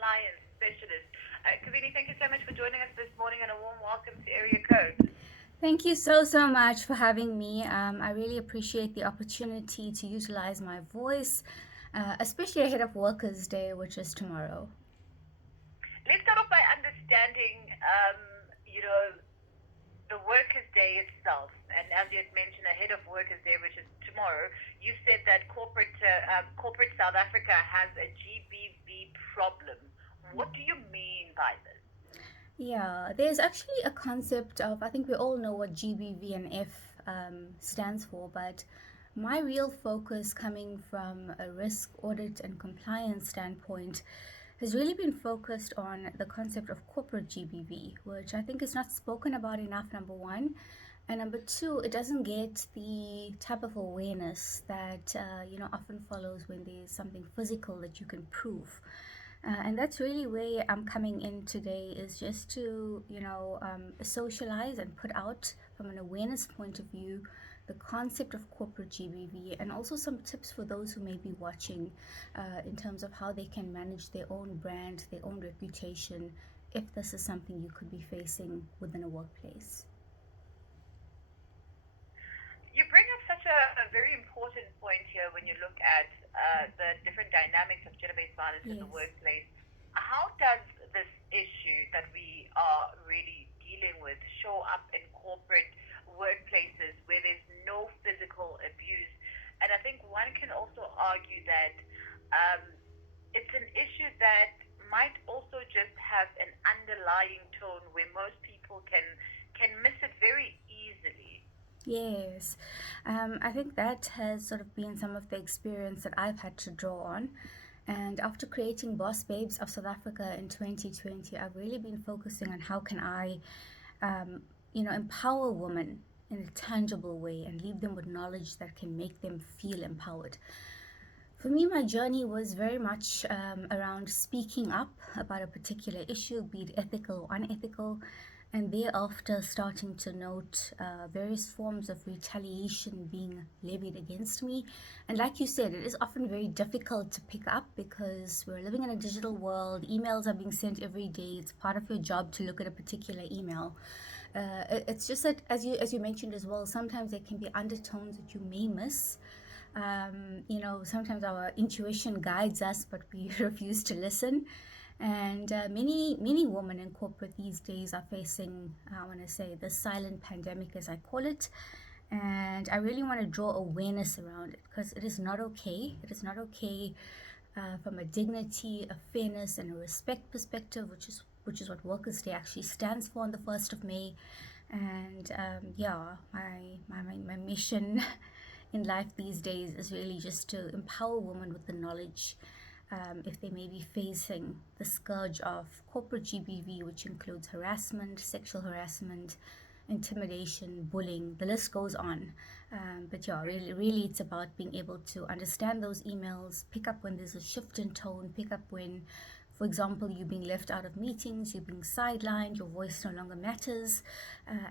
compliance specialist. Kavini, thank you so much for joining us this morning and a warm welcome to Area Code. Thank you so much for having me. I really appreciate the opportunity to utilize my voice, especially ahead of Workers' Day, which is tomorrow. Let's start off by understanding, the Workers' Day itself. And as you had mentioned, ahead of Workers' Day, which is tomorrow, you said that corporate South Africa has a GBV problem. What do you mean by this? Yeah, there's actually a concept of, I think we all know what GBV and F stands for, but my real focus coming from a risk audit and compliance standpoint has really been focused on the concept of corporate GBV, which I think is not spoken about enough, number one. And number two, it doesn't get the type of awareness that often follows when there's something physical that you can prove. And that's really where I'm coming in today, is just to socialize and put out from an awareness point of view the concept of corporate GBV, and also some tips for those who may be watching in terms of how they can manage their own brand, their own reputation, if this is something you could be facing within a workplace. You bring up such a very important point here when you look at the different dynamics of gender-based violence in the Yes. workplace. How does this issue that we are really dealing with show up in corporate workplaces where there's no physical abuse? And I think one can also argue that um, it's an issue that might also just have an underlying tone where most people can miss it very easily. Yes, I think that has sort of been some of the experience that I've had to draw on. And after creating Boss Babes of South Africa in 2020, I've really been focusing on how can I, empower women in a tangible way and leave them with knowledge that can make them feel empowered. For me, my journey was very much around speaking up about a particular issue, be it ethical or unethical, and thereafter starting to note various forms of retaliation being levied against me. And like you said, it is often very difficult to pick up because we're living in a digital world. Emails are being sent every day. It's part of your job to look at a particular email. It's just that, as you mentioned as well, sometimes there can be undertones that you may miss. Sometimes our intuition guides us, but we refuse to listen. And many women in corporate these days are facing, I want to say, the silent pandemic, as I call it. And I really want to draw awareness around it because it is not okay. It is not okay from a dignity, a fairness, and a respect perspective, which is what Workers' Day actually stands for on the 1st of May. And yeah, my mission in life these days is really just to empower women with the knowledge if they may be facing the scourge of corporate GBV, which includes harassment, sexual harassment, intimidation, bullying, the list goes on. But yeah, really, it's about being able to understand those emails, pick up when there's a shift in tone, pick up when, for example, you're being left out of meetings, you're being sidelined, your voice no longer matters,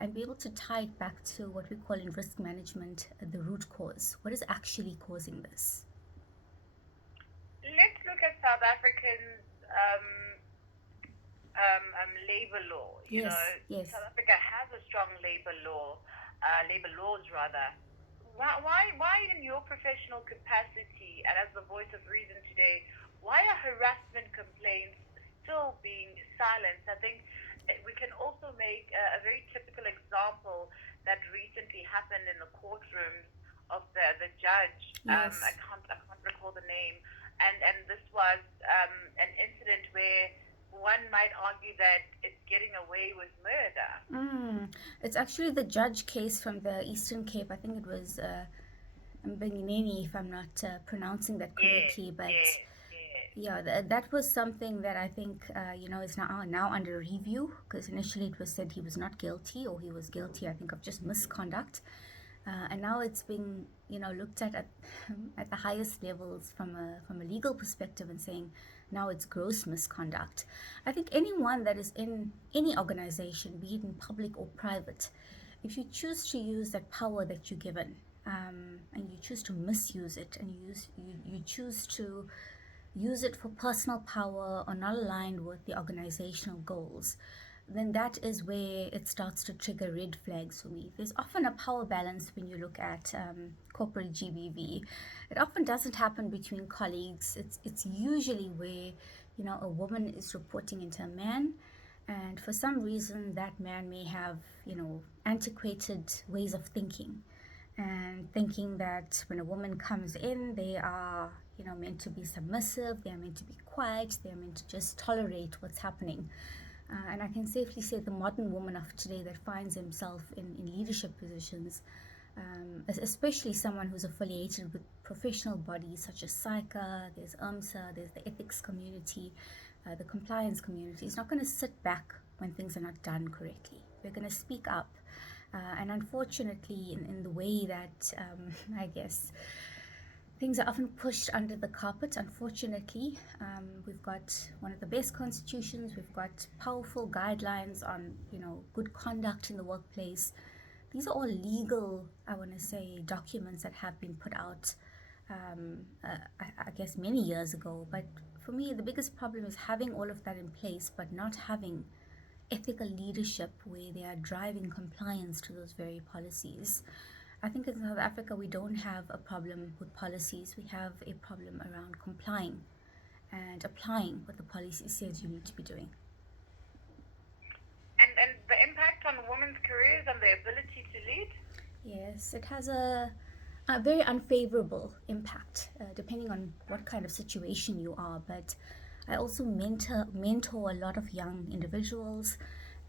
and be able to tie it back to what we call in risk management the root cause. What is actually causing this? Let's look at South Africans' labor law. Yes, yes. South Africa has a strong labor law, labor laws rather. Why, in your professional capacity and as the voice of reason today, why are harassment complaints still being silenced? I think we can also make a very typical example that recently happened in the courtrooms of the judge. Yes. I can't recall the name, and this was an incident where one might argue that it's getting away with murder. It's actually the judge case from the Eastern Cape. I think it was Mbingineni, if I'm not pronouncing that Yes, correctly. But yes, yes. yeah, that was something that I think is now under review, because initially it was said he was not guilty, or he was guilty, I think, of just misconduct. And now it's being looked at at the highest levels from a legal perspective, and saying now it's gross misconduct. I think anyone that is in any organization, be it in public or private, if you choose to use that power that you're given, and you choose to misuse it, and you choose to use it for personal power or not aligned with the organizational goals, then that is where it starts to trigger red flags for me. There's often a power balance when you look at corporate GBV. It often doesn't happen between colleagues. It's usually where, a woman is reporting into a man, and for some reason that man may have, antiquated ways of thinking, and thinking that when a woman comes in, they are, meant to be submissive, they are meant to be quiet, they are meant to just tolerate what's happening. And I can safely say the modern woman of today that finds himself in leadership positions, especially someone who's affiliated with professional bodies such as SICA, there's UMSA, there's the ethics community, the compliance community, is not going to sit back when things are not done correctly. They're going to speak up. And unfortunately, in the way that, I guess, things are often pushed under the carpet, unfortunately. We've got one of the best constitutions, we've got powerful guidelines on, good conduct in the workplace. These are all legal, I want to say, documents that have been put out, I guess, many years ago. But for me, the biggest problem is having all of that in place, but not having ethical leadership where they are driving compliance to those very policies. I think in South Africa we don't have a problem with policies, we have a problem around complying and applying what the policy says you need to be doing. And the impact on women's careers and their ability to lead? Yes, it has a very unfavorable impact, depending on what kind of situation you are. But I also mentor a lot of young individuals,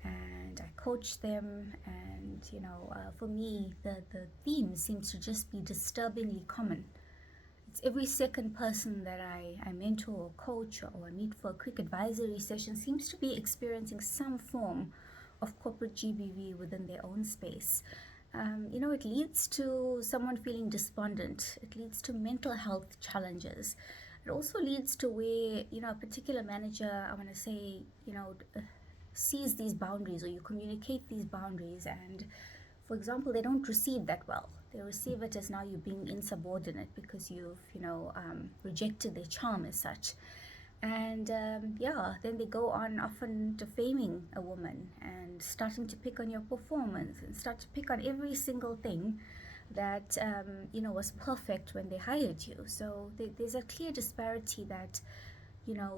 and I coach them. And for me, the theme seems to just be disturbingly common. It's every second person that I mentor or coach or I meet for a quick advisory session seems to be experiencing some form of corporate GBV within their own space. It leads to someone feeling despondent. It leads to mental health challenges. It also leads to where, a particular manager, I want to say, sees these boundaries, or you communicate these boundaries, and, for example, they don't receive that well. They receive it as now you're being insubordinate because you've, rejected their charm as such. And then they go on often defaming a woman and starting to pick on your performance and start to pick on every single thing that was perfect when they hired you. So there's a clear disparity that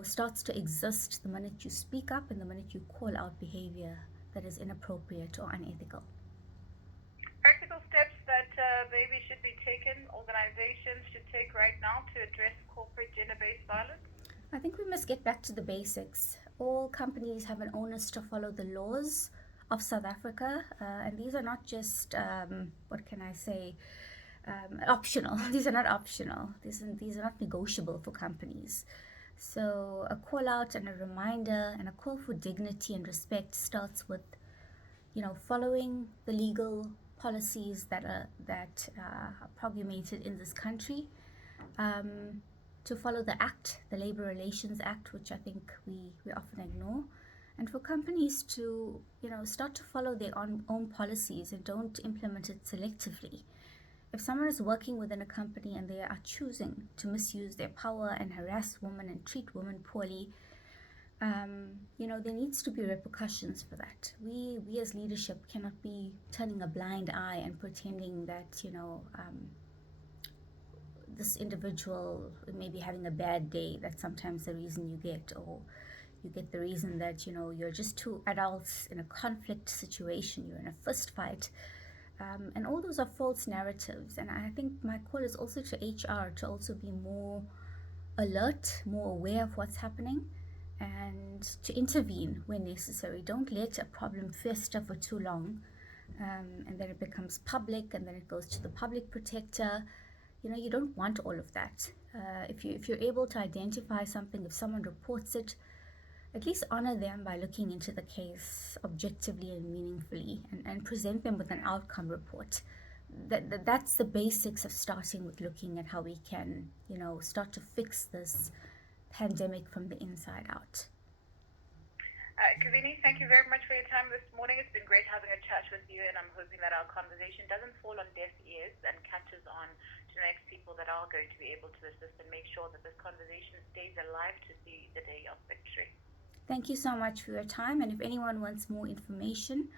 starts to exist the minute you speak up and the minute you call out behavior that is inappropriate or unethical. Practical steps that maybe should be taken, organizations should take right now to address corporate gender-based violence? I think we must get back to the basics. All companies have an onus to follow the laws of South Africa, and these are not just, what can I say, optional. These are not optional. These are not negotiable for companies. So a call out and a reminder and a call for dignity and respect starts with, following the legal policies that are promulgated in this country. To follow the Act, the Labor Relations Act, which I think we often ignore, and for companies to start to follow their own policies and don't implement it selectively. If someone is working within a company and they are choosing to misuse their power and harass women and treat women poorly, there needs to be repercussions for that. We as leadership cannot be turning a blind eye and pretending that this individual may be having a bad day. That's sometimes the reason you get, or you get the reason that you're just two adults in a conflict situation, you're in a fist fight, and all those are false narratives. And I think my call is also to HR to also be more alert, more aware of what's happening, and to intervene when necessary. Don't let a problem fester for too long, and then it becomes public, and then it goes to the public protector. You don't want all of that. If you're able to identify something, if someone reports it, at least honor them by looking into the case objectively and meaningfully, and present them with an outcome report. That's the basics of starting with looking at how we can, start to fix this pandemic from the inside out. Kavini, thank you very much for your time this morning. It's been great having a chat with you, and I'm hoping that our conversation doesn't fall on deaf ears and catches on to the next people that are going to be able to assist and make sure that this conversation stays alive to see the day of victory. Thank you so much for your time. And if anyone wants more information,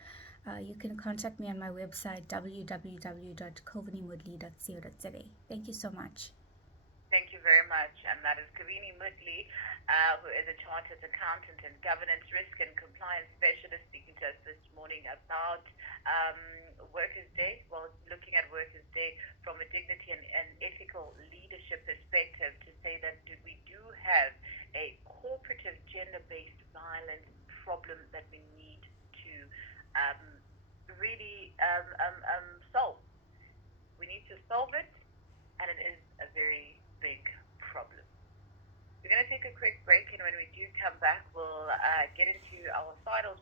you can contact me on my website www.covenimudley.co.za. Thank you so much. Thank you very much. And that is Kavini Mudley, who is a chartered accountant and governance risk and compliance specialist, speaking to us this morning about Workers' Day. Well, looking at Workers' Day from a dignity and ethical leadership perspective, to say that we do have a corporative gender-based violence problem that we need to really solve. We need to solve it, and it is a very big problem. We're going to take a quick break, and when we do come back, we'll get into our final